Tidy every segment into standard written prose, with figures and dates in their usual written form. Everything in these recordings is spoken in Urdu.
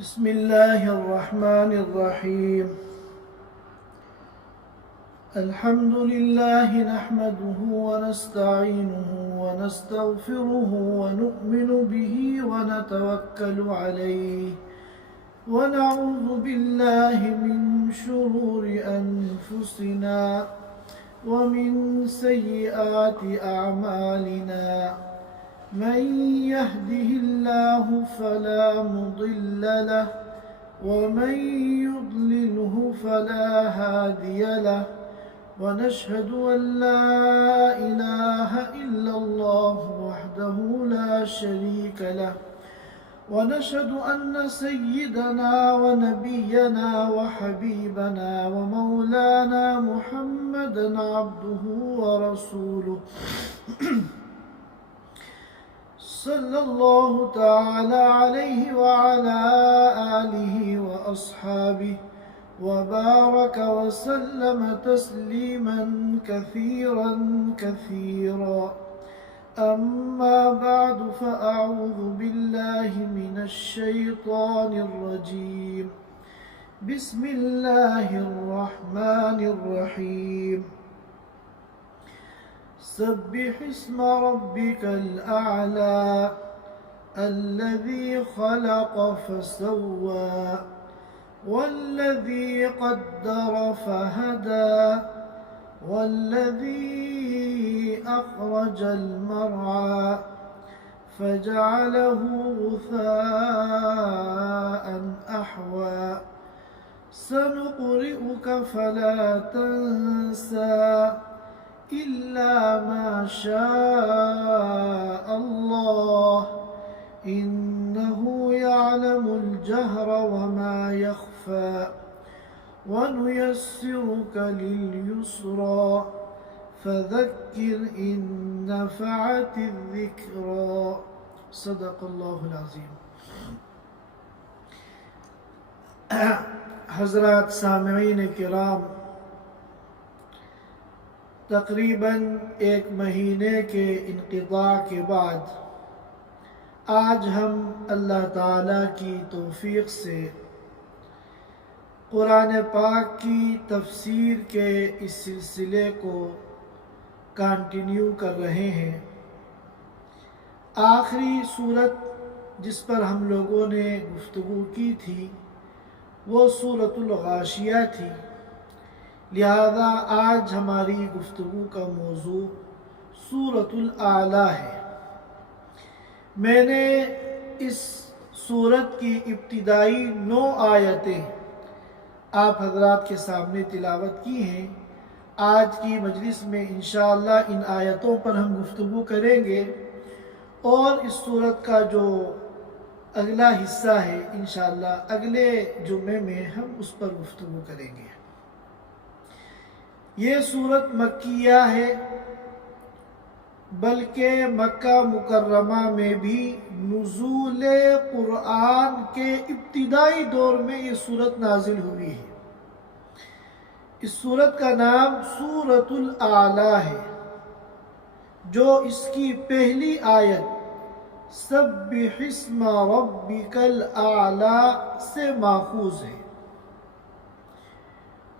بسم الله الرحمن الرحيم. الحمد لله نحمده ونستعينه ونستغفره ونؤمن به ونتوكل عليه ونعوذ بالله من شرور أنفسنا ومن سيئات أعمالنا. من يهده الله فلا مضل له ومن يضلله فلا هادي له، ونشهد أن لا إله إلا الله وحده لا شريك له، ونشهد أن سيدنا ونبينا وحبيبنا ومولانا محمدا عبده ورسوله صلى الله تعالى عليه وعلى آله وأصحابه وبارك وسلم تسليما كثيرا كثيرا. أما بعد فأعوذ بالله من الشيطان الرجيم. بسم الله الرحمن الرحيم. سبح اسم ربك الأعلى الذي خلق فسوى والذي قدر فهدى والذي أخرج المرعى فجعله غثاء أحوى. سنقرئك فلا تنسى إلا ما شاء الله إنه يعلم الجهر وما يخفى ونيسرك لليسرى فذكر إن نفعت الذكرى. صدق الله العظيم. حضرات سامعین کرام، تقریباً ایک مہینے کے انقطاع کے بعد آج ہم اللہ تعالیٰ کی توفیق سے قرآن پاک کی تفسیر کے اس سلسلے کو کنٹینیو کر رہے ہیں۔ آخری صورت جس پر ہم لوگوں نے گفتگو کی تھی وہ سورۃ الغاشیہ تھی، لہذا آج ہماری گفتگو کا موضوع سورۃ الاعلیٰ ہے۔ میں نے اس سورت کی ابتدائی 9 آیتیں آپ حضرات کے سامنے تلاوت کی ہیں۔ آج کی مجلس میں انشاءاللہ ان آیتوں پر ہم گفتگو کریں گے، اور اس سورت کا جو اگلا حصہ ہے انشاءاللہ اگلے جمعے میں ہم اس پر گفتگو کریں گے۔ یہ سورت مکیہ ہے، بلکہ مکہ مکرمہ میں بھی نزول قرآن کے ابتدائی دور میں یہ سورت نازل ہوئی ہے۔ اس سورت کا نام سورۃ الاعلیٰ ہے، جو اس کی پہلی آیت سبح اسم ربک الاعلیٰ سے ماخوذ ہے،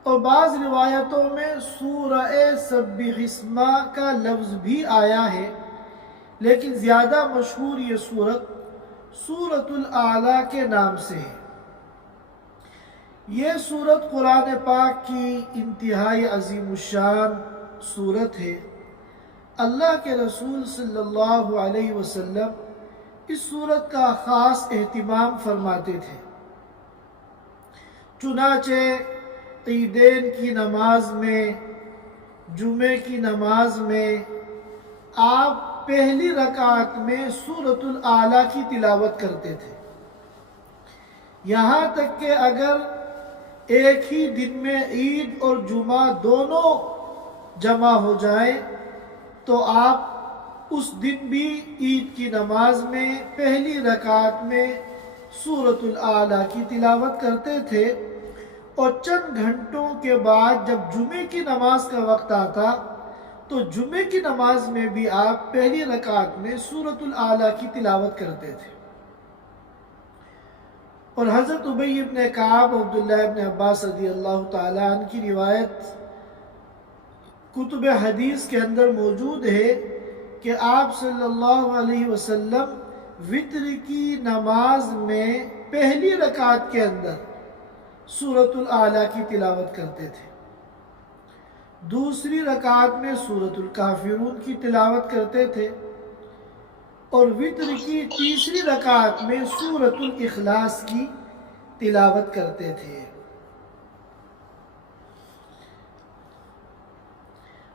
اور بعض روایتوں میں سورہ سبح اسم کا لفظ بھی آیا ہے، لیکن زیادہ مشہور یہ سورت سورۃ الاعلیٰ کے نام سے ہے۔ یہ سورت قرآن پاک کی انتہائی عظیم الشان سورت ہے۔ اللہ کے رسول صلی اللہ علیہ وسلم اس سورت کا خاص اہتمام فرماتے تھے، چنانچہ عیدین کی نماز میں، جمعے کی نماز میں آپ پہلی رکعت میں سورۃ الاعلیٰ کی تلاوت کرتے تھے، یہاں تک کہ اگر ایک ہی دن میں عید اور جمعہ دونوں جمع ہو جائیں تو آپ اس دن بھی عید کی نماز میں پہلی رکعت میں سورۃ الاعلیٰ کی تلاوت کرتے تھے، اور چند گھنٹوں کے بعد جب جمعے کی نماز کا وقت آتا تو جمعے کی نماز میں بھی آپ پہلی رکعت میں سورۃ الاعلیٰ کی تلاوت کرتے تھے۔ اور حضرت ابی ابن کعب عبداللہ ابن عباس رضی اللہ تعالیٰ عنہ کی روایت کتب حدیث کے اندر موجود ہے کہ آپ صلی اللہ علیہ وسلم وتر کی نماز میں پہلی رکعت کے اندر سورۃ الاعلیٰ کی تلاوت کرتے تھے، دوسری رکعت میں سورۃ الکافرون کی تلاوت کرتے تھے، اور وتر کی تیسری رکعت میں سورۃ الاخلاص کی تلاوت کرتے تھے۔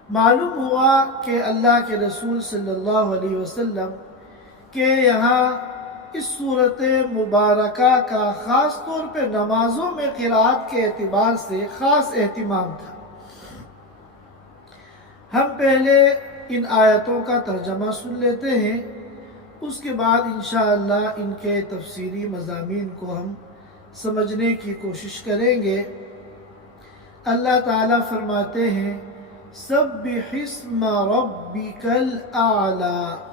معلوم ہوا کہ اللہ کے رسول صلی اللہ علیہ وسلم کے یہاں اس صورت مبارکہ کا خاص طور پہ نمازوں میں قرأت کے اعتبار سے خاص اہتمام تھا۔ ہم پہلے ان آیتوں کا ترجمہ سن لیتے ہیں، اس کے بعد انشاءاللہ ان کے تفسیری مضامین کو ہم سمجھنے کی کوشش کریں گے۔ اللہ تعالیٰ فرماتے ہیں سبح اسم ربک الاعلی۔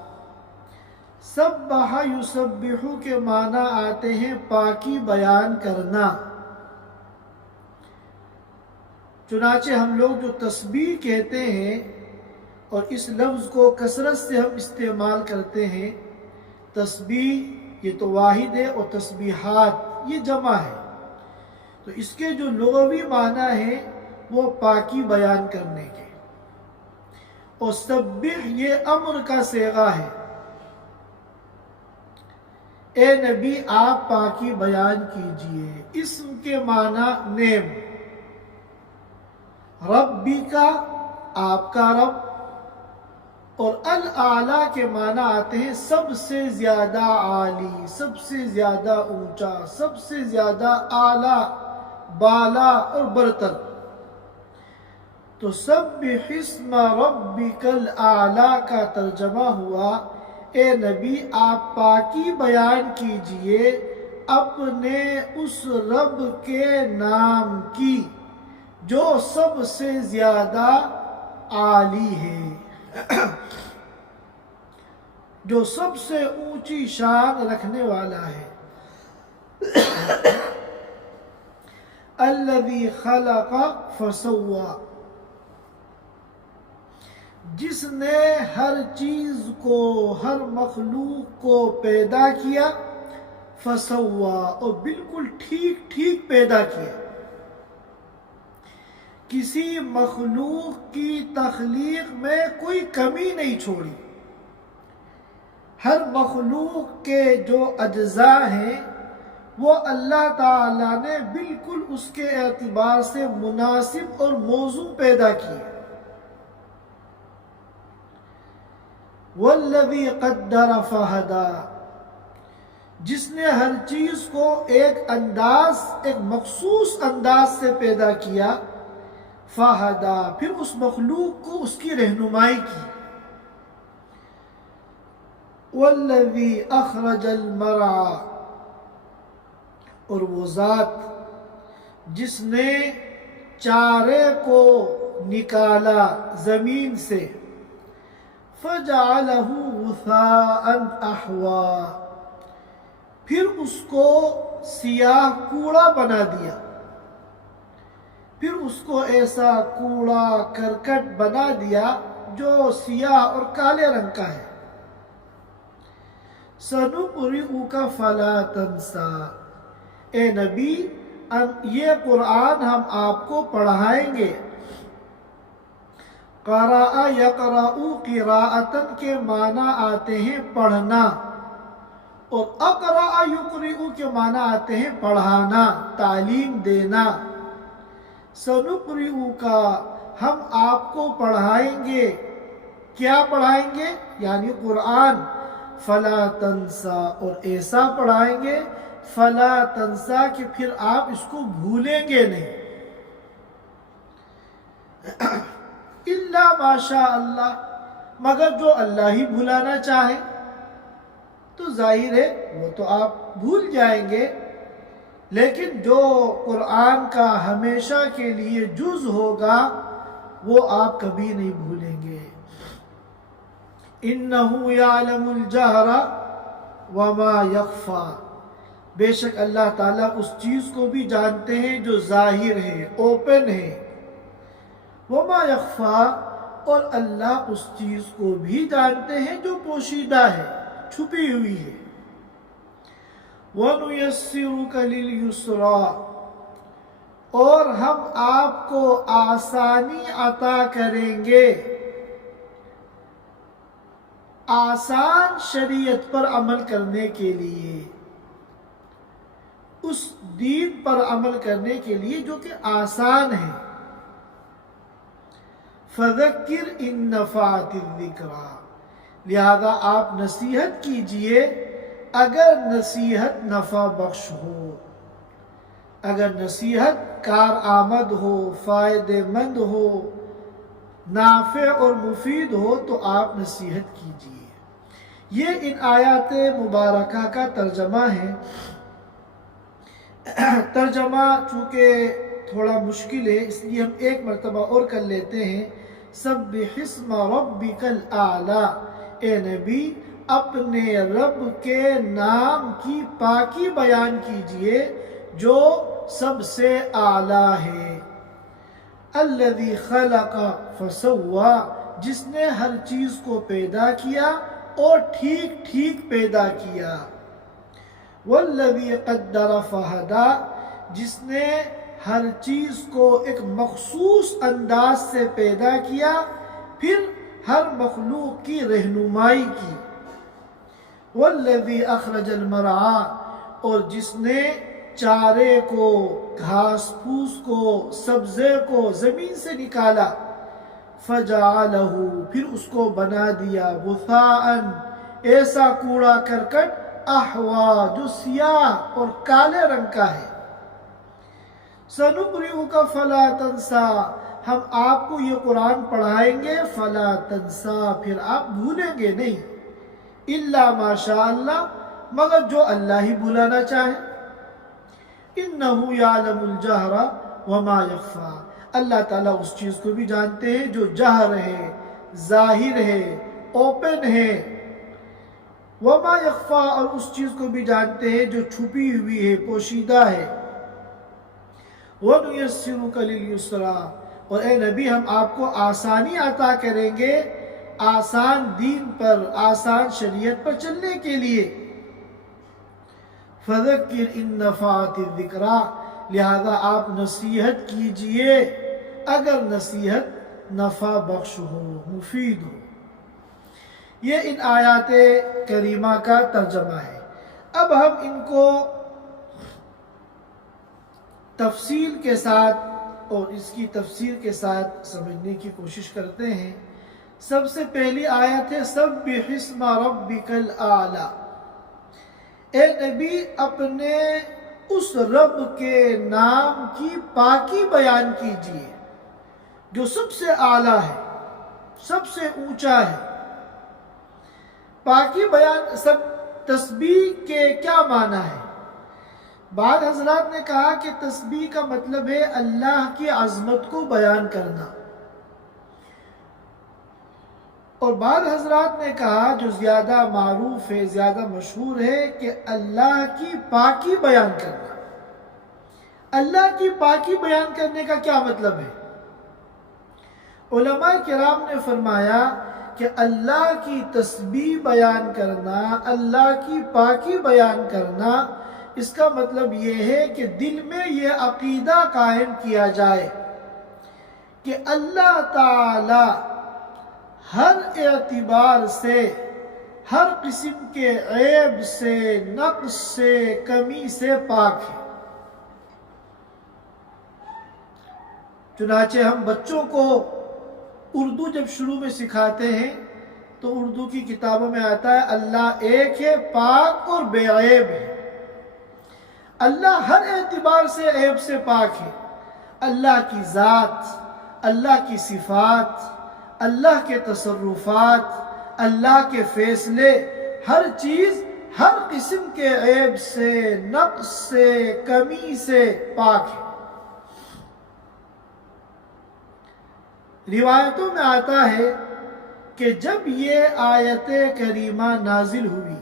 سبح یسبح کے معنی آتے ہیں پاکی بیان کرنا۔ چنانچہ ہم لوگ جو تسبیح کہتے ہیں اور اس لفظ کو کثرت سے ہم استعمال کرتے ہیں، تسبیح یہ تو واحد ہے اور تسبیحات یہ جمع ہے، تو اس کے جو لغوی معنی ہیں وہ پاکی بیان کرنے کے، اور سبح یہ امر کا صیغہ ہے، اے نبی آپ پاکی بیان کیجئے۔ اسم کے معنی نیم، ربی کا آپ کا رب، اور الاعلیٰ کے معنی آتے ہیں سب سے زیادہ عالی، سب سے زیادہ اونچا، سب سے زیادہ اعلیٰ، بالا اور برتر۔ تو سبح اسم ربک الاعلیٰ کا ترجمہ ہوا اے نبی آپ پاکی بیان کیجئے اپنے اس رب کے نام کی جو سب سے زیادہ عالی ہے، جو سب سے اونچی شان رکھنے والا ہے۔ الذی خلق فسوی، جس نے ہر چیز کو، ہر مخلوق کو پیدا کیا، فسوی اور بالکل ٹھیک ٹھیک پیدا کیا۔ کسی مخلوق کی تخلیق میں کوئی کمی نہیں چھوڑی، ہر مخلوق کے جو اجزاء ہیں وہ اللہ تعالیٰ نے بالکل اس کے اعتبار سے مناسب اور موزوں پیدا کیے۔ والذی قدر فہدی، جس نے ہر چیز کو ایک انداز، ایک مخصوص انداز سے پیدا کیا، فہدی پھر اس مخلوق کو اس کی رہنمائی کی۔ والذی اخرج المرعی، اور وہ ذات جس نے چارے کو نکالا زمین سے، فجعلہ غثاء احوا، پھر اس کو سیاہ کوڑا بنا دیا، پھر اس کو ایسا کوڑا کرکٹ بنا دیا جو سیاہ اور کالے رنگ کا ہے۔ سنقرئک فلا تنسیٰ، اے نبی یہ قرآن ہم آپ کو پڑھائیں گے۔ قرأ یقرأ قراءتن کے معنی آتے ہیں پڑھنا، اور اقرأ یقرئ کے معنی آتے ہیں پڑھانا، تعلیم دینا۔ سنقرئک ہم آپ کو پڑھائیں گے، کیا پڑھائیں گے؟ یعنی قرآن۔ فلا تنسیٰ، اور ایسا پڑھائیں گے فلا تنسیٰ کہ پھر آپ اس کو بھولیں گے نہیں۔ الا ماشاء اللہ، مگر جو اللہ ہی بھلانا چاہے، تو ظاہر ہے وہ تو آپ بھول جائیں گے، لیکن جو قرآن کا ہمیشہ کے لیے جز ہوگا وہ آپ کبھی نہیں بھولیں گے۔ انہ یعلم الجہر وما یخفی، بے شک اللہ تعالیٰ اس چیز کو بھی جانتے ہیں جو ظاہر ہے، اوپن ہے۔ وما یخفا، اور اللہ اس چیز کو بھی جانتے ہیں جو پوشیدہ ہے، چھپی ہوئی ہے۔ وَنُيَسِّرُكَ لِلْيُسْرَىٰ، اور ہم آپ کو آسانی عطا کریں گے، آسان شریعت پر عمل کرنے کے لیے، اس دین پر عمل کرنے کے لیے جو کہ آسان ہے۔ فَذَكِّرْ إِن نَّفَعَتِ الذِّكْرَىٰ، لہذا آپ نصیحت کیجئے اگر نصیحت نفع بخش ہو، اگر نصیحت کارآمد ہو، فائدہ مند ہو، نافع اور مفید ہو تو آپ نصیحت کیجئے۔ یہ ان آیات مبارکہ کا ترجمہ ہے۔ ترجمہ چونکہ تھوڑا مشکل ہے اس لیے ہم ایک مرتبہ اور کر لیتے ہیں۔ سبح اسم ربک الاعلی، اے نبی اپنے رب کے نام کی پاکی بیان کیجئے جو سب سے اعلیٰ ہے۔ الذی خلق فسوی، جس نے ہر چیز کو پیدا کیا اور ٹھیک ٹھیک پیدا کیا۔ والذی قدر فہدی، جس نے ہر چیز کو ایک مخصوص انداز سے پیدا کیا پھر ہر مخلوق کی رہنمائی کی۔ والذی اخرج المرعی، اور جس نے چارے کو، گھاس پھوس کو، سبزے کو زمین سے نکالا۔ فجعلہ، پھر اس کو بنا دیا، غثاء، ایسا کوڑا کرکٹ، احوا، جو سیاہ اور کالے رنگ کا ہے۔ سنقرئک فلا تنسا، ہم آپ کو یہ قرآن پڑھائیں گے، فلا تنسا، پھر آپ بھولیں گے نہیں، الا ما شاء اللہ، مگر جو اللہ ہی بھلانا چاہے۔ انہ یعلم الجہر وما یخفی، اللہ تعالیٰ اس چیز کو بھی جانتے ہیں جو جہر ہے، ظاہر ہے، اوپن ہے۔ وما یخفی، اور اس چیز کو بھی جانتے ہیں جو چھپی ہوئی ہے، پوشیدہ ہے۔ وَنُيَسِّرُكَ لِلْيُسْرَىٰ، اور اے نبی ہم آپ کو آسانی عطا کریں گے، آسان دین پر، آسان شریعت پر چلنے کے لیے۔ فَذَكِّرْ إِن نَّفَعَتِ الذِّكْرَىٰ، لہذا آپ نصیحت کیجئے اگر نصیحت نفع بخش ہو، مفید ہو۔ یہ ان آیات کریمہ کا ترجمہ ہے۔ اب ہم ان کو تفصیل کے ساتھ اور اس کی تفسیر کے ساتھ سمجھنے کی کوشش کرتے ہیں۔ سب سے پہلی آیت ہے سبح اسم ربک الاعلی، اے نبی اپنے اس رب کے نام کی پاکی بیان کیجئے جو سب سے اعلیٰ ہے، سب سے اونچا ہے۔ پاکی بیان، سب تسبیح کے کیا معنی ہے؟ بعض حضرات نے کہا کہ تسبیح کا مطلب ہے اللہ کی عظمت کو بیان کرنا، اور بعض حضرات نے کہا جو زیادہ معروف ہے، زیادہ مشہور ہے، کہ اللہ کی پاکی بیان کرنا۔ اللہ کی پاکی بیان کرنے کا کیا مطلب ہے؟ علماء کرام نے فرمایا کہ اللہ کی تسبیح بیان کرنا، اللہ کی پاکی بیان کرنا، اس کا مطلب یہ ہے کہ دل میں یہ عقیدہ قائم کیا جائے کہ اللہ تعالی ہر اعتبار سے، ہر قسم کے عیب سے، نقص سے، کمی سے پاک ہے۔ چنانچہ ہم بچوں کو اردو جب شروع میں سکھاتے ہیں تو اردو کی کتابوں میں آتا ہے اللہ ایک ہے، پاک اور بے عیب ہے۔ اللہ ہر اعتبار سے عیب سے پاک ہے۔ اللہ کی ذات، اللہ کی صفات، اللہ کے تصرفات، اللہ کے فیصلے، ہر چیز ہر قسم کے عیب سے، نقص سے، کمی سے پاک ہے۔ روایتوں میں آتا ہے کہ جب یہ آیت کریمہ نازل ہوئی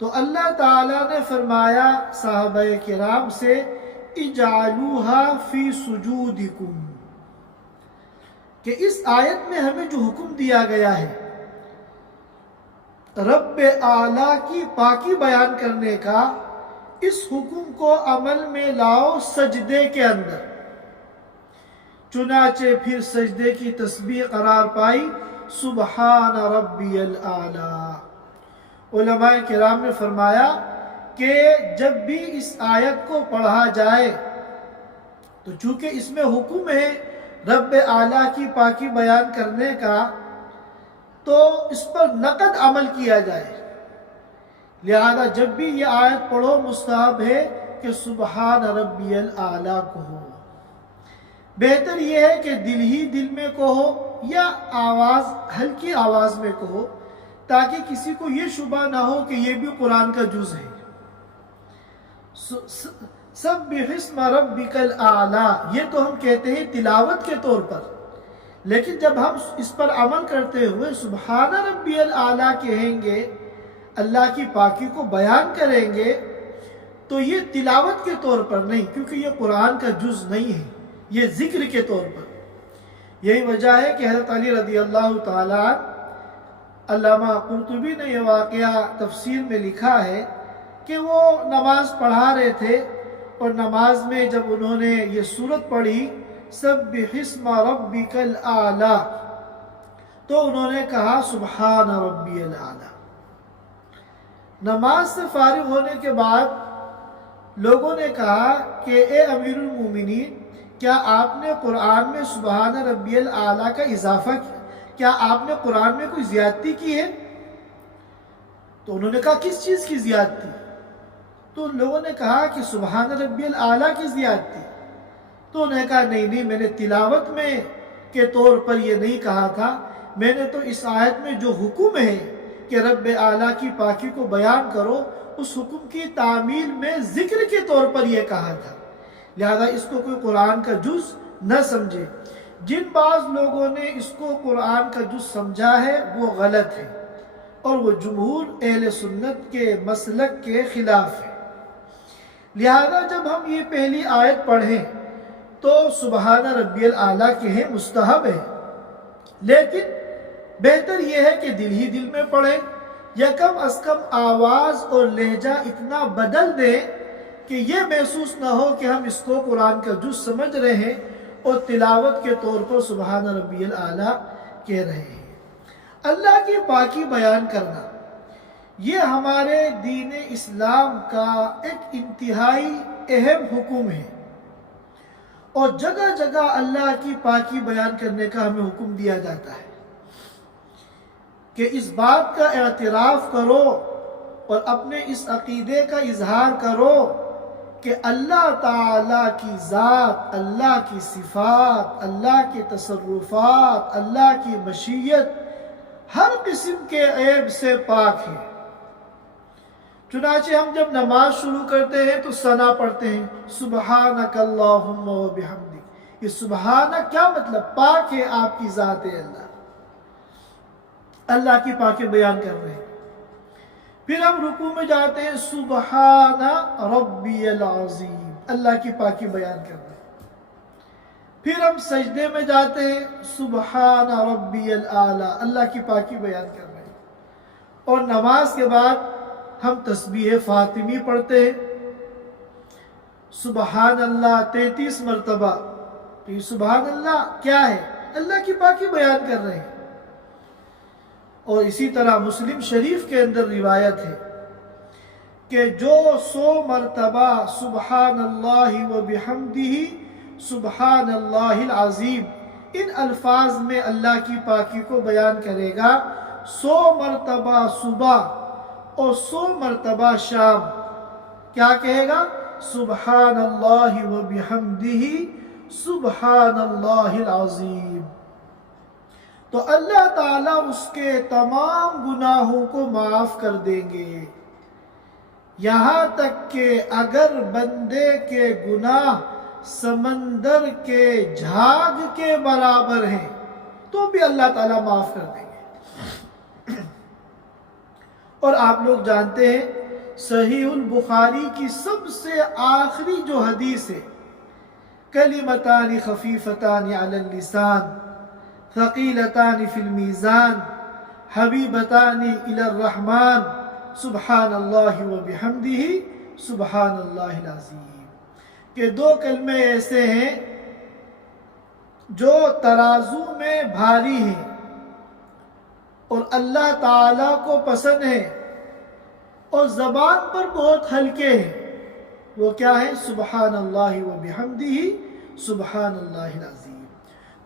تو اللہ تعالیٰ نے فرمایا صحابہ کرام سے اجعلوہا فی سجودکم، کہ اس آیت میں ہمیں جو حکم دیا گیا ہے رب اعلیٰ کی پاکی بیان کرنے کا، اس حکم کو عمل میں لاؤ سجدے کے اندر۔ چنانچہ پھر سجدے کی تسبیح قرار پائی سبحان ربی الاعلیٰ۔ علماء کرام نے فرمایا کہ جب بھی اس آیت کو پڑھا جائے تو چونکہ اس میں حکم ہے رب اعلیٰ کی پاکی بیان کرنے کا، تو اس پر نقد عمل کیا جائے، لہذا جب بھی یہ آیت پڑھو مستحب ہے کہ سبحان ربی الاعلیٰ کہو۔ بہتر یہ ہے کہ دل ہی دل میں کہو یا ہلکی آواز میں کہو، تاکہ کسی کو یہ شبہ نہ ہو کہ یہ بھی قرآن کا جز ہے۔ سبح اسم ربک الاعلیٰ، یہ تو ہم کہتے ہیں تلاوت کے طور پر، لیکن جب ہم اس پر عمل کرتے ہوئے سبحان ربی الاعلیٰ کہیں گے، اللہ کی پاکی کو بیان کریں گے، تو یہ تلاوت کے طور پر نہیں، کیونکہ یہ قرآن کا جز نہیں ہے، یہ ذکر کے طور پر۔ یہی وجہ ہے کہ حضرت علی رضی اللہ تعالیٰ، علامہ قرطبی نے یہ واقعہ تفسیر میں لکھا ہے کہ وہ نماز پڑھا رہے تھے، اور نماز میں جب انہوں نے یہ سورت پڑھی سبح اسم ربک الاعلیٰ، تو انہوں نے کہا سبحان ربی الاعلیٰ۔ نماز سے فارغ ہونے کے بعد لوگوں نے کہا کہ اے امیر المومنین، کیا آپ نے قرآن میں سبحان ربی الاعلیٰ کا اضافہ کیا؟ کیا آپ نے قرآن میں کوئی زیادتی کی ہے؟ تو انہوں نے کہا کس چیز کی زیادتی؟ تو ان لوگوں نے کہا کہ سبحان ربی الاعلیٰ کی زیادتی۔ تو انہوں نے کہا نہیں، میں نے تلاوت میں کے طور پر یہ نہیں کہا تھا، میں نے تو اس آیت میں جو حکم ہے کہ رب اعلیٰ کی پاکی کو بیان کرو، اس حکم کی تعمیل میں ذکر کے طور پر یہ کہا تھا، لہذا اس کو کوئی قرآن کا جز نہ سمجھے۔ جن بعض لوگوں نے اس کو قرآن کا جز سمجھا ہے وہ غلط ہے، اور وہ جمہور اہل سنت کے مسلک کے خلاف ہے۔ لہذا جب ہم یہ پہلی آیت پڑھیں تو سبحان ربی الاعلیٰ کہیں، مستحب ہے، لیکن بہتر یہ ہے کہ دل ہی دل میں پڑھیں، یا کم از کم آواز اور لہجہ اتنا بدل دیں کہ یہ محسوس نہ ہو کہ ہم اس کو قرآن کا جز سمجھ رہے ہیں اور تلاوت کے طور پر سبحان ربی الاعلیٰ کہہ رہے ہیں۔ اللہ کی پاکی بیان کرنا یہ ہمارے دین اسلام کا ایک انتہائی اہم حکم ہے، اور جگہ جگہ اللہ کی پاکی بیان کرنے کا ہمیں حکم دیا جاتا ہے کہ اس بات کا اعتراف کرو اور اپنے اس عقیدے کا اظہار کرو کہ اللہ تعالیٰ کی ذات، اللہ کی صفات، اللہ کے تصرفات، اللہ کی مشیت ہر قسم کے عیب سے پاک ہے۔ چنانچہ ہم جب نماز شروع کرتے ہیں تو ثنا پڑھتے ہیں سبحانک اللہم و بحمدک۔ یہ سبحانک کیا مطلب؟ پاک ہے آپ کی ذات اللہ، اللہ کی پاکی بیان کر رہے ہیں۔ پھر ہم رکوع میں جاتے ہیں سبحان ربی العظیم، اللہ کی پاکی بیان کر رہے ہیں۔ پھر ہم سجدے میں جاتے ہیں سبحان ربی الاعلیٰ، اللہ کی پاکی بیان کر رہے ہیں۔ اور نماز کے بعد ہم تسبیح فاطمی پڑھتے ہیں سبحان اللہ 33 مرتبہ۔ یہ سبحان اللہ کیا ہے؟ اللہ کی پاکی بیان کر رہے ہیں۔ اور اسی طرح مسلم شریف کے اندر روایت ہے کہ جو 100 مرتبہ سبحان اللہ و بحمدہ سبحان اللہ العظیم ان الفاظ میں اللہ کی پاکی کو بیان کرے گا، 100 مرتبہ صبح اور 100 مرتبہ شام کیا کہے گا؟ سبحان اللہ و بحمدہ سبحان اللہ العظیم۔ تو اللہ تعالیٰ اس کے تمام گناہوں کو معاف کر دیں گے، یہاں تک کہ اگر بندے کے گناہ سمندر کے جھاگ کے برابر ہیں تو بھی اللہ تعالیٰ معاف کر دیں گے۔ اور آپ لوگ جانتے ہیں صحیح البخاری کی سب سے آخری جو حدیث ہے، کلمتان خفیفتان علی اللسان ثقیلتان فی المیزان حبیبتان الی الرحمن سبحان اللہ و بحمدہ سبحان اللہ العظیم، کہ دو کلمے ایسے ہیں جو ترازو میں بھاری ہیں اور اللہ تعالیٰ کو پسند ہے اور زبان پر بہت ہلکے ہیں۔ وہ کیا ہے؟ سبحان اللہ و بحمدہ سبحان اللہ العظیم۔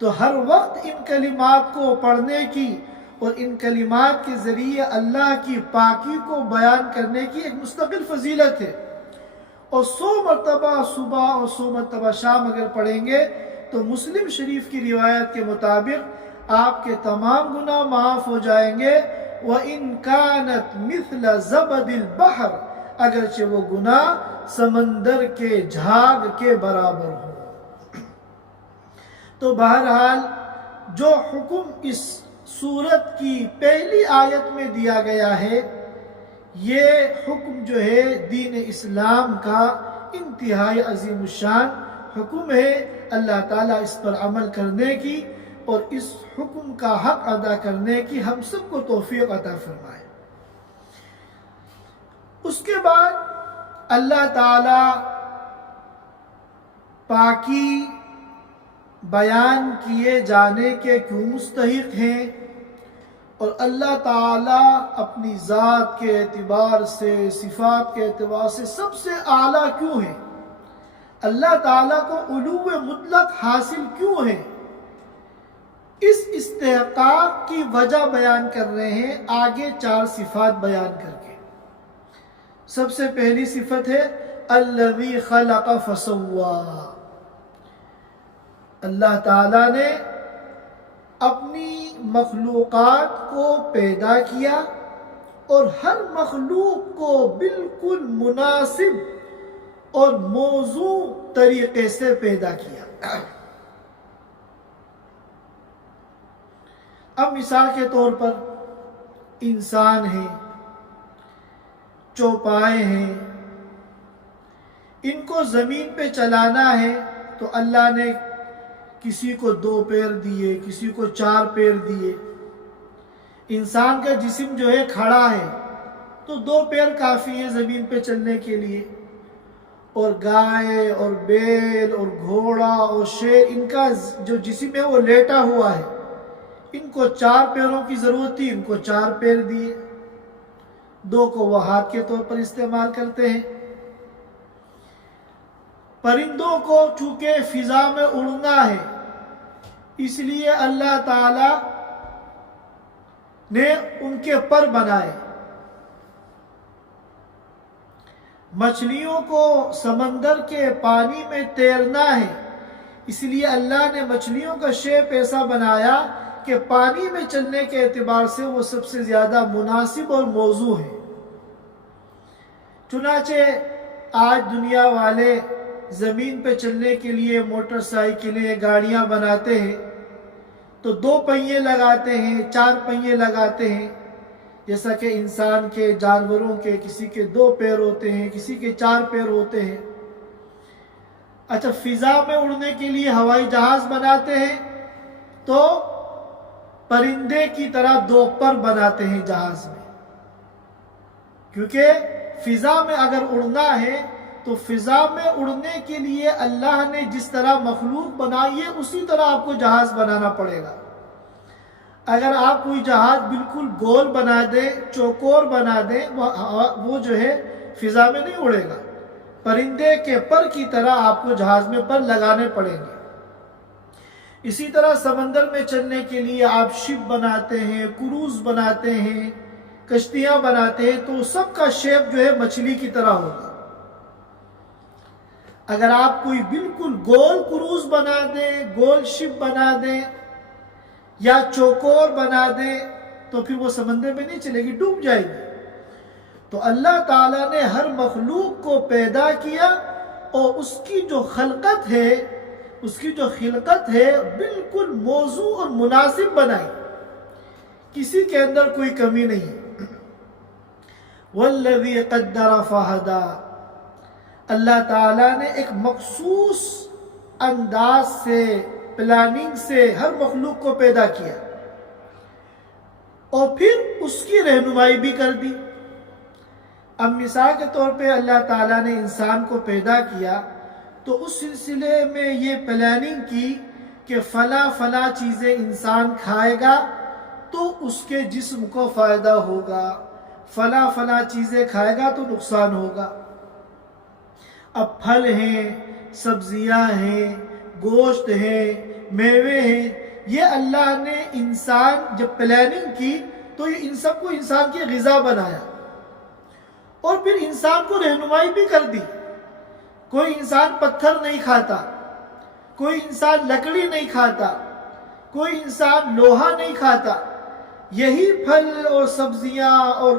تو ہر وقت ان کلمات کو پڑھنے کی اور ان کلمات کے ذریعے اللہ کی پاکی کو بیان کرنے کی ایک مستقل فضیلت ہے، اور 100 مرتبہ صبح اور 100 مرتبہ شام اگر پڑھیں گے تو مسلم شریف کی روایت کے مطابق آپ کے تمام گناہ معاف ہو جائیں گے۔ وَإِن كَانَتْ مِثْلَ زَبَدِ الْبَحْرِ، اگرچہ وہ گناہ سمندر کے جھاگ کے برابر ہو۔ تو بہرحال جو حکم اس سورت کی پہلی آیت میں دیا گیا ہے، یہ حکم جو ہے دین اسلام کا انتہائی عظیم الشان حکم ہے۔ اللہ تعالیٰ اس پر عمل کرنے کی اور اس حکم کا حق ادا کرنے کی ہم سب کو توفیق عطا فرمائے۔ اس کے بعد اللہ تعالیٰ پاکی بیان کیے جانے کے کیوں مستحق ہیں، اور اللہ تعالیٰ اپنی ذات کے اعتبار سے، صفات کے اعتبار سے سب سے اعلیٰ کیوں ہیں، اللہ تعالیٰ کو علو مطلق حاصل کیوں ہے، اس استحقاق کی وجہ بیان کر رہے ہیں آگے 4 صفات بیان کر کے۔ سب سے پہلی صفت ہے الذی خلق فسوا، اللہ تعالیٰ نے اپنی مخلوقات کو پیدا کیا اور ہر مخلوق کو بالکل مناسب اور موزوں طریقے سے پیدا کیا۔ اب مثال کے طور پر انسان ہیں، چوپائے ہیں، ان کو زمین پہ چلانا ہے تو اللہ نے کسی کو 2 پیر دیے، کسی کو 4 پیر دیے۔ انسان کا جسم جو ہے کھڑا ہے تو 2 پیر کافی ہے زمین پہ چلنے کے لیے، اور گائے اور بیل اور گھوڑا اور شیر، ان کا جو جسم ہے وہ لیٹا ہوا ہے، ان کو 4 پیروں کی ضرورت تھی، ان کو 4 پیر دیے، 2 کو وہ ہاتھ کے طور پر استعمال کرتے ہیں۔ پرندوں کو چونکہ فضا میں اڑنا ہے، اس لیے اللہ تعالی نے ان کے پر بنائے۔ مچھلیوں کو سمندر کے پانی میں تیرنا ہے، اس لیے اللہ نے مچھلیوں کا شیپ ایسا بنایا کہ پانی میں چلنے کے اعتبار سے وہ سب سے زیادہ مناسب اور موزوں ہے۔ چنانچہ آج دنیا والے زمین پہ چلنے کے لیے موٹر سائیکلیں، گاڑیاں بناتے ہیں تو 2 پہیے لگاتے ہیں، 4 پہیے لگاتے ہیں، جیسا کہ انسان کے، جانوروں کے کسی کے 2 پیر ہوتے ہیں، کسی کے 4 پیر ہوتے ہیں۔ اچھا، فضا میں اڑنے کے لیے ہوائی جہاز بناتے ہیں تو پرندے کی طرح 2 پر بناتے ہیں جہاز میں، کیونکہ فضا میں اگر اڑنا ہے تو فضا میں اڑنے کے لیے اللہ نے جس طرح مخلوق بنائی ہے اسی طرح آپ کو جہاز بنانا پڑے گا۔ اگر آپ کوئی جہاز بالکل گول بنا دیں، چوکور بنا دیں، وہ جو ہے فضا میں نہیں اڑے گا، پرندے کے پر کی طرح آپ کو جہاز میں پر لگانے پڑیں گے۔ اسی طرح سمندر میں چلنے کے لیے آپ شپ بناتے ہیں، کروز بناتے ہیں، کشتیاں بناتے ہیں، تو سب کا شیپ جو ہے مچھلی کی طرح ہوگا۔ اگر آپ کوئی بالکل گول کروز بنا دیں، گول شپ بنا دیں یا چوکور بنا دیں تو پھر وہ سمندر میں نہیں چلے گی، ڈوب جائے گی۔ تو اللہ تعالیٰ نے ہر مخلوق کو پیدا کیا اور اس کی جو خلقت ہے بالکل موزوں اور مناسب بنائی، کسی کے اندر کوئی کمی نہیں۔ والذی قدر فہدا، اللہ تعالیٰ نے ایک مخصوص انداز سے، پلاننگ سے ہر مخلوق کو پیدا کیا اور پھر اس کی رہنمائی بھی کر دی۔ اب مثال کے طور پہ اللہ تعالیٰ نے انسان کو پیدا کیا تو اس سلسلے میں یہ پلاننگ کی کہ فلاں فلاں چیزیں انسان کھائے گا تو اس کے جسم کو فائدہ ہوگا، فلاں فلاں چیزیں کھائے گا تو نقصان ہوگا۔ اب پھل ہیں، سبزیاں ہیں، گوشت ہیں، میوے ہیں، یہ اللہ نے انسان جب پلاننگ کی تو یہ ان سب کو انسان کی غذا بنایا اور پھر انسان کو رہنمائی بھی کر دی۔ کوئی انسان پتھر نہیں کھاتا، کوئی انسان لکڑی نہیں کھاتا، کوئی انسان لوہا نہیں کھاتا، یہی پھل اور سبزیاں اور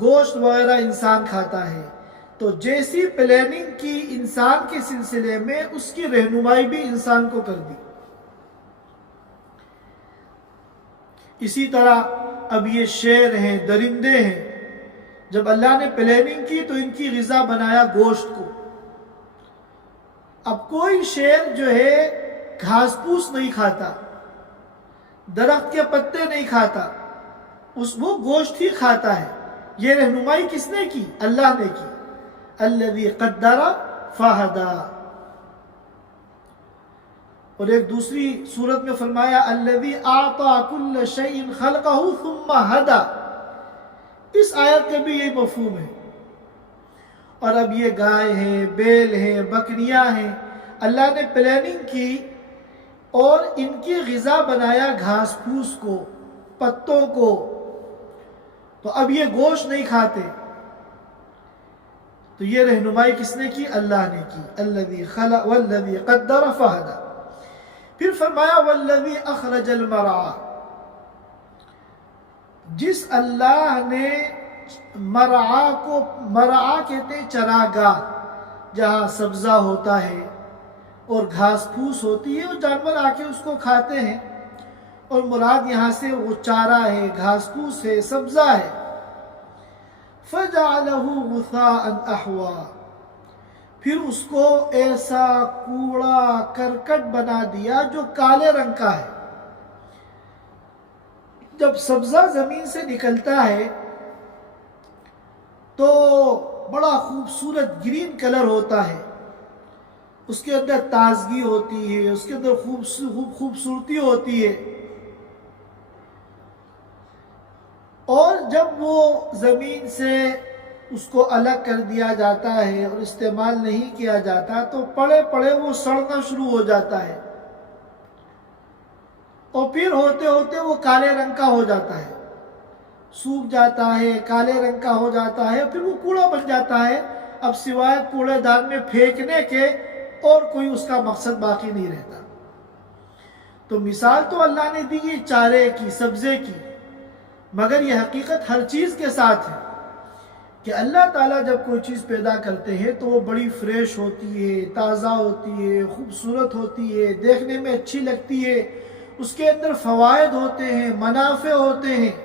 گوشت وغیرہ انسان کھاتا ہے۔ تو جیسی پلاننگ کی انسان کے سلسلے میں اس کی رہنمائی بھی انسان کو کر دی۔ اسی طرح اب یہ شیر ہیں، درندے ہیں، جب اللہ نے پلاننگ کی تو ان کی غذا بنایا گوشت کو۔ اب کوئی شیر جو ہے گھاس پھوس نہیں کھاتا، درخت کے پتے نہیں کھاتا، وہ گوشت ہی کھاتا ہے۔ یہ رہنمائی کس نے کی؟ اللہ نے کی۔ الذی قدر فہدا۔ اور ایک دوسری صورت میں فرمایا الذی اعطى كل شيء خلقه ثم هدى۔ اس آیت کا بھی یہی مفہوم ہے۔ اور اب یہ گائے ہیں، بیل ہیں، بکریاں ہیں، اللہ نے پلاننگ کی اور ان کی غذا بنایا گھاس پھوس کو، پتوں کو، تو اب یہ گوشت نہیں کھاتے۔ تو یہ رہنمائی کس نے کی؟ اللہ نے کی۔ الذی خلق والذی قدر فہدا۔ پھر فرمایا والذی اخرج المرعى، جس اللہ نے مرعا کو، مرعا کہتے ہیں چراگاہ، جہاں سبزہ ہوتا ہے اور گھاس پھوس ہوتی ہے اور جانور آ کے اس کو کھاتے ہیں، اور مراد یہاں سے وہ چارہ ہے، گھاس پھوس ہے، سبزہ ہے۔ فَجَعَلَهُ غُثَاءً أَحْوَىٰ، پھر اس کو ایسا کوڑا کرکٹ بنا دیا جو کالے رنگ کا ہے۔ جب سبزہ زمین سے نکلتا ہے تو بڑا خوبصورت گرین کلر ہوتا ہے، اس کے اندر تازگی ہوتی ہے، اس کے اندر خوبصورتی ہوتی ہے، اور جب وہ زمین سے اس کو الگ کر دیا جاتا ہے اور استعمال نہیں کیا جاتا تو پڑے پڑے وہ سڑنا شروع ہو جاتا ہے، اور پھر ہوتے ہوتے وہ کالے رنگ کا ہو جاتا ہے، سوکھ جاتا ہے، کالے رنگ کا ہو جاتا ہے، پھر وہ کوڑا بن جاتا ہے۔ اب سوائے کوڑے دان میں پھینکنے کے اور کوئی اس کا مقصد باقی نہیں رہتا۔ تو مثال تو اللہ نے دی یہ چارے کی، سبزے کی، مگر یہ حقیقت ہر چیز کے ساتھ ہے کہ اللہ تعالیٰ جب کوئی چیز پیدا کرتے ہیں تو وہ بڑی فریش ہوتی ہے، تازہ ہوتی ہے، خوبصورت ہوتی ہے، دیکھنے میں اچھی لگتی ہے، اس کے اندر فوائد ہوتے ہیں، منافع ہوتے ہیں،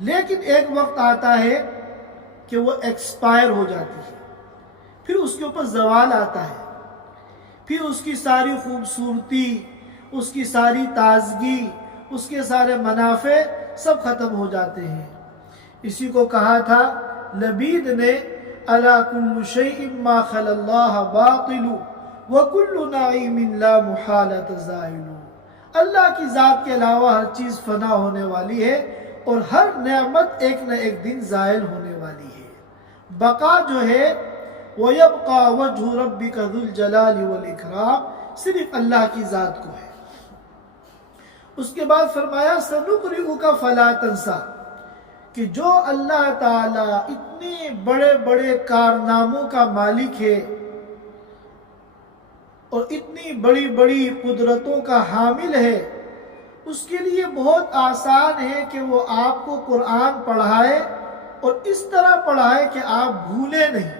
لیکن ایک وقت آتا ہے کہ وہ ایکسپائر ہو جاتی ہے، پھر اس کے اوپر زوال آتا ہے، پھر اس کی ساری خوبصورتی، اس کی ساری تازگی، اس کے سارے منافع سب ختم ہو جاتے ہیں۔ اسی کو کہا تھا لبید نے الا کل شیء ما خلا اللہ باطل وکل نعیم لا محالۃ زائل۔ اللہ کی ذات کے علاوہ ہر چیز فنا ہونے والی ہے اور ہر نعمت ایک نہ ایک دن زائل ہونے والی ہے۔ بقا جو ہے وَيَبْقَى وَجْهُ رَبِّكَ ذُو الْجَلَالِ وَالْإِكْرَامِ صرف اللہ کی ذات کو ہے۔ اس کے بعد فرمایا سَنُقْرِئُكَ فَلَا تَنْسَىٰ، کہ جو اللہ تعالیٰ اتنے بڑے بڑے کارناموں کا مالک ہے اور اتنی بڑی بڑی قدرتوں کا حامل ہے، اس کے لیے بہت آسان ہے کہ وہ آپ کو قرآن پڑھائے اور اس طرح پڑھائے کہ آپ بھولے نہیں۔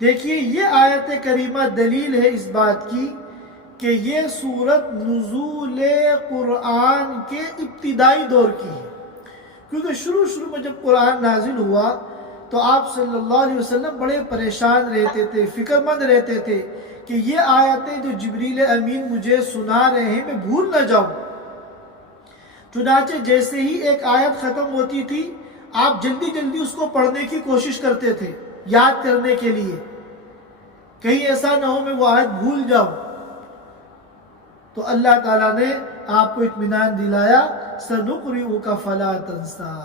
دیکھیے یہ آیت کریمہ دلیل ہے اس بات کی کہ یہ سورت نزول قرآن کے ابتدائی دور کی ہے، کیونکہ شروع میں جب قرآن نازل ہوا تو آپ صلی اللہ علیہ وسلم بڑے پریشان رہتے تھے، فکر مند رہتے تھے کہ یہ آیتیں جو جبریل امین مجھے سنا رہے ہیں میں بھول نہ جاؤں۔ چنانچہ جیسے ہی ایک آیت ختم ہوتی تھی آپ جلدی اس کو پڑھنے کی کوشش کرتے تھے یاد کرنے کے لیے، کہیں ایسا نہ ہو میں وہ آیت بھول جاؤں۔ تو اللہ تعالیٰ نے آپ کو اطمینان دلایا، سَنُقْرِئُكَ فَلَا تَنْسَىٰ،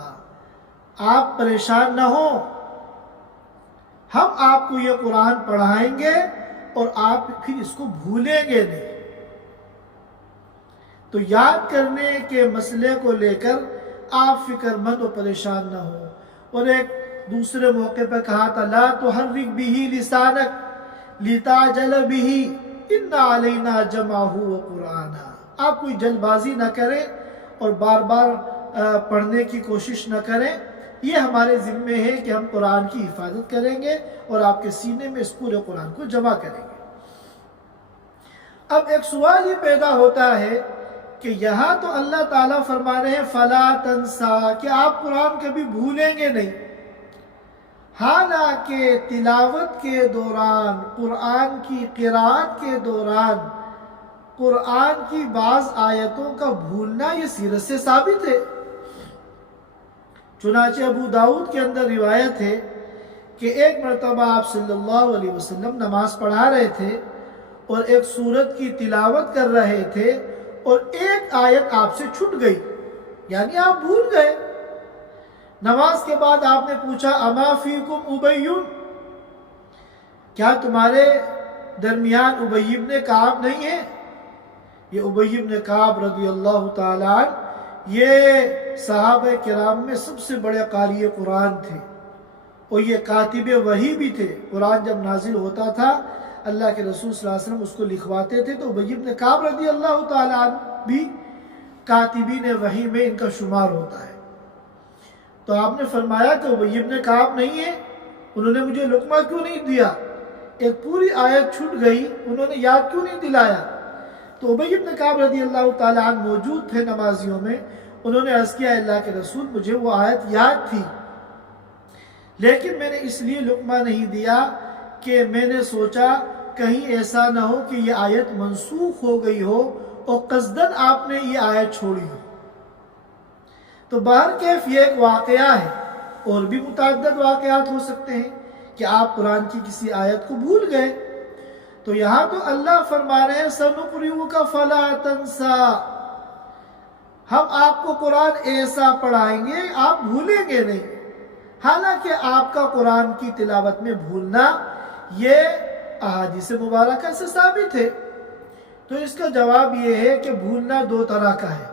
آپ پریشان نہ ہوں، ہم آپ کو یہ قرآن پڑھائیں گے اور آپ پھر اس کو بھولیں گے نہیں۔ تو یاد کرنے کے مسئلے کو لے کر آپ فکر مند و پریشان نہ ہوں۔ اور ایک دوسرے موقع پہ کہا تھا لَا تُحَرِّكْ بِهِ لِسَانَكَ لِتَعْجَلَ بِهِ إِنَّ عَلَيْنَا جَمْعَهُ وَقُرْآنَهُ، آپ کوئی جلد بازی نہ کریں اور بار پڑھنے کی کوشش نہ کریں، یہ ہمارے ذمے ہے کہ ہم قرآن کی حفاظت کریں گے اور آپ کے سینے میں اس پورے قرآن کو جمع کریں گے۔ اب ایک سوال یہ پیدا ہوتا ہے کہ یہاں تو اللہ تعالیٰ فرما رہے ہیں فَلَا تَنْسَىٰ، کہ آپ قرآن کبھی بھولیں گے نہیں، حالانکہ تلاوت کے دوران، قرآن کی قرآت کے دوران قرآن کی بعض آیتوں کا بھولنا یہ سیرت سے ثابت ہے۔ چنانچہ ابو داؤد کے اندر روایت ہے کہ ایک مرتبہ آپ صلی اللہ علیہ وسلم نماز پڑھا رہے تھے اور ایک سورت کی تلاوت کر رہے تھے اور ایک آیت آپ سے چھٹ گئی، یعنی آپ بھول گئے۔ نماز کے بعد آپ نے پوچھا اما فیکم ابی، کیا تمہارے درمیان ابی بن کعب نہیں ہے؟ یہ ابی بن کعب رضی اللہ تعالیٰ عنہ یہ صحابہ کرام میں سب سے بڑے قاری قرآن تھے اور یہ کاتب وحی بھی تھے۔ قرآن جب نازل ہوتا تھا اللہ کے رسول صلی اللہ علیہ وسلم اس کو لکھواتے تھے، تو ابی بن کعب رضی اللہ تعالیٰ عنہ بھی کاتبین وحی میں ان کا شمار ہوتا ہے۔ تو آپ نے فرمایا کہ ابی بن کعب نہیں ہے، انہوں نے مجھے لقمہ کیوں نہیں دیا؟ ایک پوری آیت چھٹ گئی، انہوں نے یاد کیوں نہیں دلایا؟ تو ابی بن کعب رضی اللہ تعالیٰ عنہ موجود تھے نمازیوں میں، انہوں نے عرض کیا اللہ کے رسول مجھے وہ آیت یاد تھی، لیکن میں نے اس لیے لقمہ نہیں دیا کہ میں نے سوچا کہیں ایسا نہ ہو کہ یہ آیت منسوخ ہو گئی ہو اور قصداً آپ نے یہ آیت چھوڑی ہو۔ تو بہرکیف یہ ایک واقعہ ہے، اور بھی متعدد واقعات ہو سکتے ہیں کہ آپ قرآن کی کسی آیت کو بھول گئے۔ تو یہاں تو اللہ فرما رہے ہیں سَنُقْرِئُكَ فَلَا تَنْسَىٰ، ہم آپ کو قرآن ایسا پڑھائیں گے آپ بھولیں گے نہیں۔ حالانکہ آپ کا قرآن کی تلاوت میں بھولنا یہ احادیث مبارکہ سے ثابت ہے۔ تو اس کا جواب یہ ہے کہ بھولنا دو طرح کا ہے۔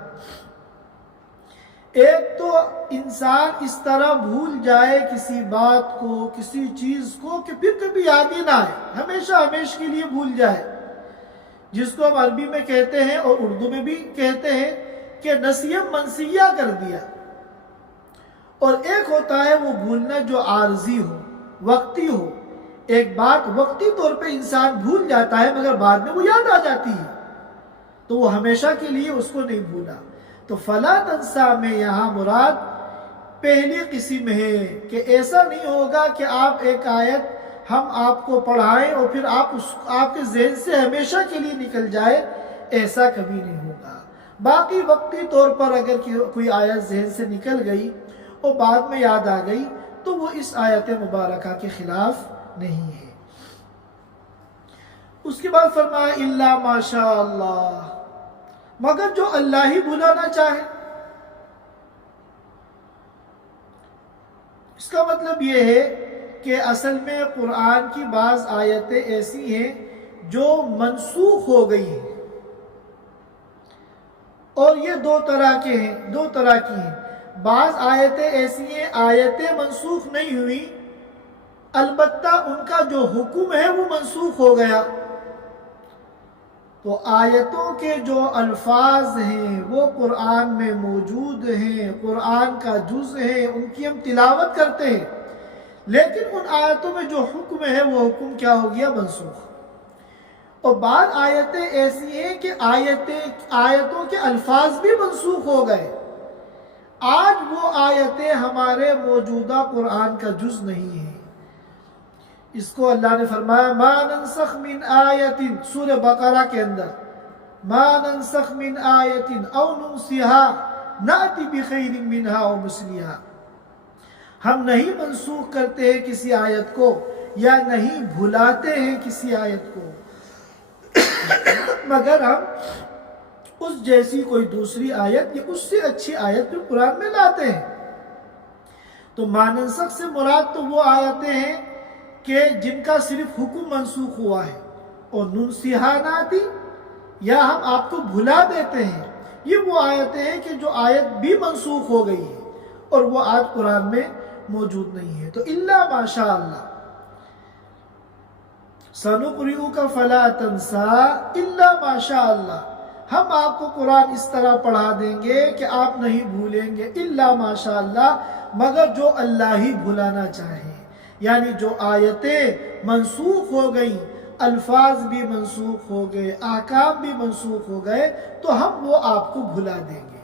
ایک تو انسان اس طرح بھول جائے کسی بات کو، کسی چیز کو کہ پھر کبھی یاد ہی نہ آئے، ہمیشہ کے لیے بھول جائے، جس کو ہم عربی میں کہتے ہیں اور اردو میں بھی کہتے ہیں کہ نسیم منسیہ کر دیا۔ اور ایک ہوتا ہے وہ بھولنا جو عارضی ہو، وقتی ہو، ایک بات وقتی طور پہ انسان بھول جاتا ہے مگر بعد میں وہ یاد آ جاتی ہے، تو وہ ہمیشہ کے لیے اس کو نہیں بھولا۔ تو فلا تنسا میں یہاں مراد پہلی قسم ہے کہ ایسا نہیں ہوگا کہ آپ ایک آیت ہم آپ کو پڑھائیں اور پھر آپ کے ذہن سے ہمیشہ کے لیے نکل جائے، ایسا کبھی نہیں ہوگا۔ باقی وقتی طور پر اگر کوئی آیت ذہن سے نکل گئی اور بعد میں یاد آ گئی تو وہ اس آیت مبارکہ کے خلاف نہیں ہے۔ اس کے بعد فرمایا الا ماشاء اللہ، مگر جو اللہ ہی بھلانا چاہے۔ اس کا مطلب یہ ہے کہ اصل میں قرآن کی بعض آیتیں ایسی ہیں جو منسوخ ہو گئی ہیں، اور یہ دو طرح کی ہیں۔ بعض آیتیں ایسی ہیں آیتیں منسوخ نہیں ہوئی، البتہ ان کا جو حکم ہے وہ منسوخ ہو گیا۔ تو آیتوں کے جو الفاظ ہیں وہ قرآن میں موجود ہیں، قرآن کا جز ہے، ان کی ہم تلاوت کرتے ہیں، لیکن ان آیتوں میں جو حکم ہے وہ حکم کیا ہو گیا؟ منسوخ۔ اور بعض آیتیں ایسی ہیں کہ آیتوں کے الفاظ بھی منسوخ ہو گئے، آج وہ آیتیں ہمارے موجودہ قرآن کا جز نہیں ہیں۔ اس کو اللہ نے فرمایا ما ننسخ من آیت، سورہ بقرہ کے اندر، ما ننسخ من آیت او ننسها نأتی بخیر منها او مثلها، ہم نہیں منسوخ کرتے ہیں کسی آیت کو یا نہیں بھلاتے ہیں کسی آیت کو مگر ہم اس جیسی کوئی دوسری آیت یا اس سے اچھی آیت بھی قرآن میں لاتے ہیں۔ تو ماننسخ سے مراد تو وہ آیتیں ہیں کہ جن کا صرف حکم منسوخ ہوا ہے، اور ننسیحاناتی یا ہم آپ کو بھلا دیتے ہیں، یہ وہ آیتیں ہیں کہ جو آیت بھی منسوخ ہو گئی ہے اور وہ آج قرآن میں موجود نہیں ہے۔ تو الا ماشاء اللہ، سنقرئک فلا تنسیٰ الا ماشاء اللہ، ہم آپ کو قرآن اس طرح پڑھا دیں گے کہ آپ نہیں بھولیں گے، الا ماشاء اللہ، مگر جو اللہ ہی بھلانا چاہے، یعنی جو آیتیں منسوخ ہو گئیں، الفاظ بھی منسوخ ہو گئے، احکام بھی منسوخ ہو گئے، تو ہم وہ آپ کو بھلا دیں گے۔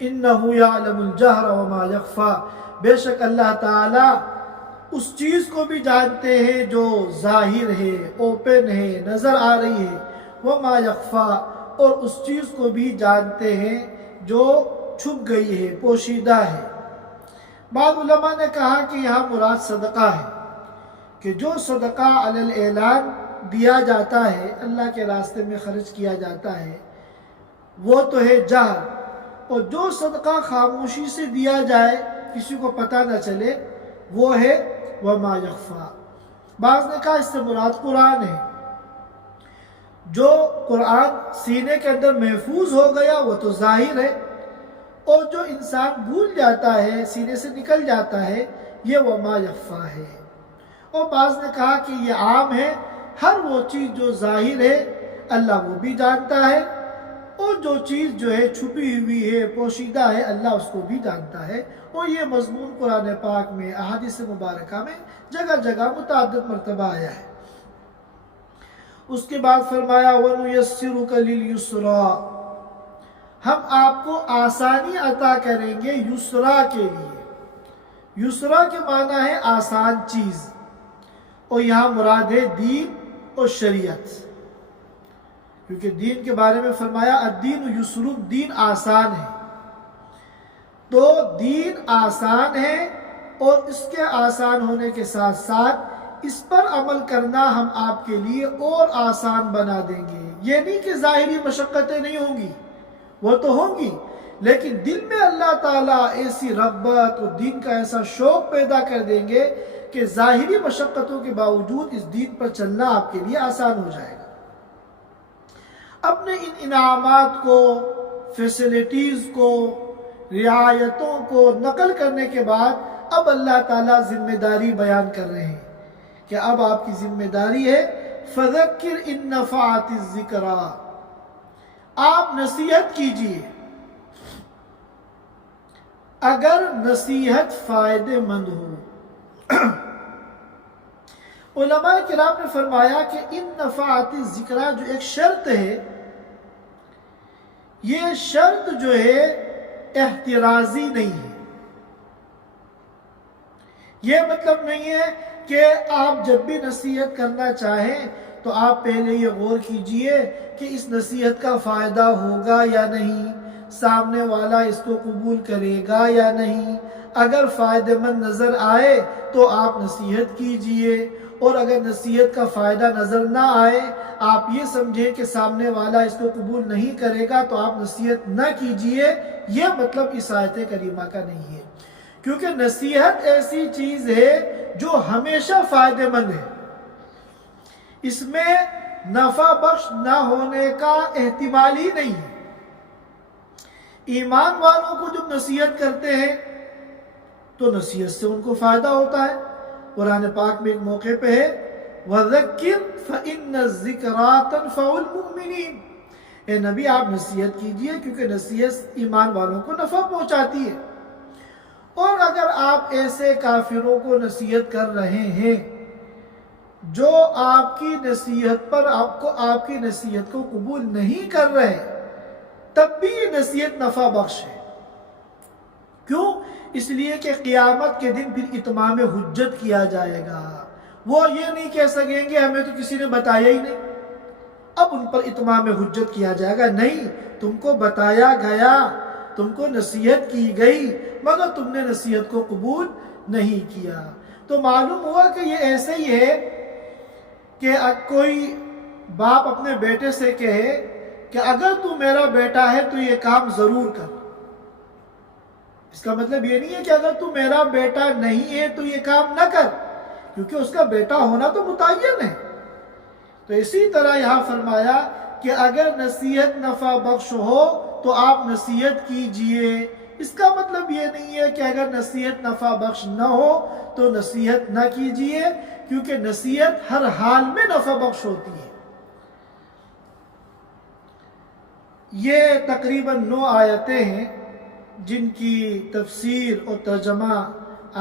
اِنَّهُ يَعْلَمُ الْجَهْرَ وَمَا يَخْفَى، بے شک اللہ تعالی اس چیز کو بھی جانتے ہیں جو ظاہر ہے، اوپن ہے، نظر آ رہی ہے، وَمَا يَخْفَى، اور اس چیز کو بھی جانتے ہیں جو چھپ گئی ہے، پوشیدہ ہے۔ بعض علماء نے کہا کہ یہاں مراد صدقہ ہے، کہ جو صدقہ علی الاعلان دیا جاتا ہے، اللہ کے راستے میں خرچ کیا جاتا ہے، وہ تو ہے جہر، اور جو صدقہ خاموشی سے دیا جائے، کسی کو پتہ نہ چلے، وہ ہے وما یخفیٰ۔ بعض نے کہا اس سے مراد قرآن ہے، جو قرآن سینے کے اندر محفوظ ہو گیا وہ تو ظاہر ہے، اور جو انسان بھول جاتا ہے، سینے سے نکل جاتا ہے، یہ وما یخفیٰ ہے۔ اور بعض نے کہا کہ یہ عام ہے، ہر وہ چیز جو ظاہر ہے اللہ وہ بھی جانتا ہے، اور جو چیز جو ہے چھپی ہوئی ہے، پوشیدہ ہے، اللہ اس کو بھی جانتا ہے۔ اور یہ مضمون قرآن پاک میں، احادیث مبارکہ میں جگہ جگہ متعدد مرتبہ آیا ہے۔ اس کے بعد فرمایا وَنُيَسِّرُكَ لِلْيُسْرَى، ہم آپ کو آسانی عطا کریں گے یسرا کے لیے۔ یسرا کے معنی ہے آسان چیز، اور یہاں مراد ہے دین اور شریعت، کیونکہ دین کے بارے میں فرمایا الدین یسر، دین آسان ہے، تو دین آسان ہے، اور اس کے آسان ہونے کے ساتھ ساتھ اس پر عمل کرنا ہم آپ کے لیے اور آسان بنا دیں گے۔ یہ نہیں کہ ظاہری مشقتیں نہیں ہوں گی، وہ تو ہوں گی، لیکن دل میں اللہ تعالیٰ ایسی رغبت اور دین کا ایسا شوق پیدا کر دیں گے کہ ظاہری مشقتوں کے باوجود اس دین پر چلنا آپ کے لیے آسان ہو جائے گا۔ اپنے ان انعامات کو، فیسلٹیز کو، رعایتوں کو نقل کرنے کے بعد اب اللہ تعالیٰ ذمہ داری بیان کر رہے ہیں کہ اب آپ کی ذمہ داری ہے فَذَكِّرْ إِن نَفَعَتِ الذِّكْرَى، آپ نصیحت کیجئے اگر نصیحت فائدے مند ہو۔ علماء کرام نے فرمایا کہ ان نفعات الذکرى جو ایک شرط ہے، یہ شرط جو ہے احترازی نہیں ہے۔ یہ مطلب نہیں ہے کہ آپ جب بھی نصیحت کرنا چاہیں تو آپ پہلے یہ غور کیجئے کہ اس نصیحت کا فائدہ ہوگا یا نہیں، سامنے والا اس کو قبول کرے گا یا نہیں۔ اگر فائدہ مند نظر آئے تو آپ نصیحت کیجئے، اور اگر نصیحت کا فائدہ نظر نہ آئے، آپ یہ سمجھیں کہ سامنے والا اس کو قبول نہیں کرے گا تو آپ نصیحت نہ کیجئے۔ یہ مطلب اس آیت کریمہ کا نہیں ہے، کیونکہ نصیحت ایسی چیز ہے جو ہمیشہ فائدہ مند ہے، اس میں نفع بخش نہ ہونے کا احتمال ہی نہیں ہے۔ ایمان والوں کو جب نصیحت کرتے ہیں تو نصیحت سے ان کو فائدہ ہوتا ہے۔ قرآن پاک میں ایک موقع پہ ہے وَذَكِّرْ فَإِنَّ الذِّكْرَى تَنْفَعُ الْمُؤْمِنِينَ، اے نبی آپ نصیحت کیجئے کیونکہ نصیحت ایمان والوں کو نفع پہنچاتی ہے۔ اور اگر آپ ایسے کافروں کو نصیحت کر رہے ہیں جو آپ کی نصیحت پر آپ کی نصیحت کو قبول نہیں کر رہے، تب بھی یہ نصیحت نفع بخش ہے. کیوں؟ اس لیے کہ قیامت کے دن پھر اتمام حجت کیا جائے گا. وہ یہ نہیں کہہ سکیں گے ہمیں تو کسی نے بتایا ہی نہیں. اب ان پر اتمام حجت کیا جائے گا. نہیں، تم کو بتایا گیا، تم کو نصیحت کی گئی، مگر تم نے نصیحت کو قبول نہیں کیا. تو معلوم ہوا کہ یہ ایسے ہی ہے کہ کوئی باپ اپنے بیٹے سے کہے کہ اگر تو میرا بیٹا ہے تو یہ کام ضرور کر. اس کا مطلب یہ نہیں ہے کہ اگر تو میرا بیٹا نہیں ہے تو یہ کام نہ کر، کیونکہ اس کا بیٹا ہونا تو متعین ہے. تو اسی طرح یہاں فرمایا کہ اگر نصیحت نفع بخش ہو تو آپ نصیحت کیجئے. اس کا مطلب یہ نہیں ہے کہ اگر نصیحت نفع بخش نہ ہو تو نصیحت نہ کیجئے، کیونکہ نصیحت ہر حال میں نفع بخش ہوتی ہے. یہ تقریباً 9 آیتیں ہیں جن کی تفسیر اور ترجمہ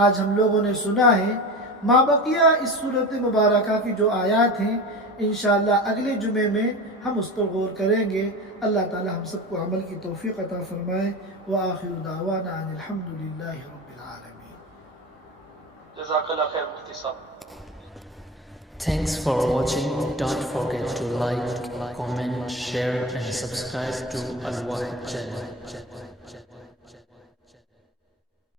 آج ہم لوگوں نے سنا ہے. مابقیہ اس صورت مبارکہ کی جو آیات ہیں انشاءاللہ اگلے جمعے میں ہم اس پر غور کریں گے. اللہ تعالی ہم سب کو عمل کی توفیق عطا فرمائے. وآخر دعوانا ان الحمد للہ رب العالمین. جزاک اللہ خیر مفتی صاحب. Thanks for watching. Don't forget to like, comment, share and subscribe to Al Wahid channel.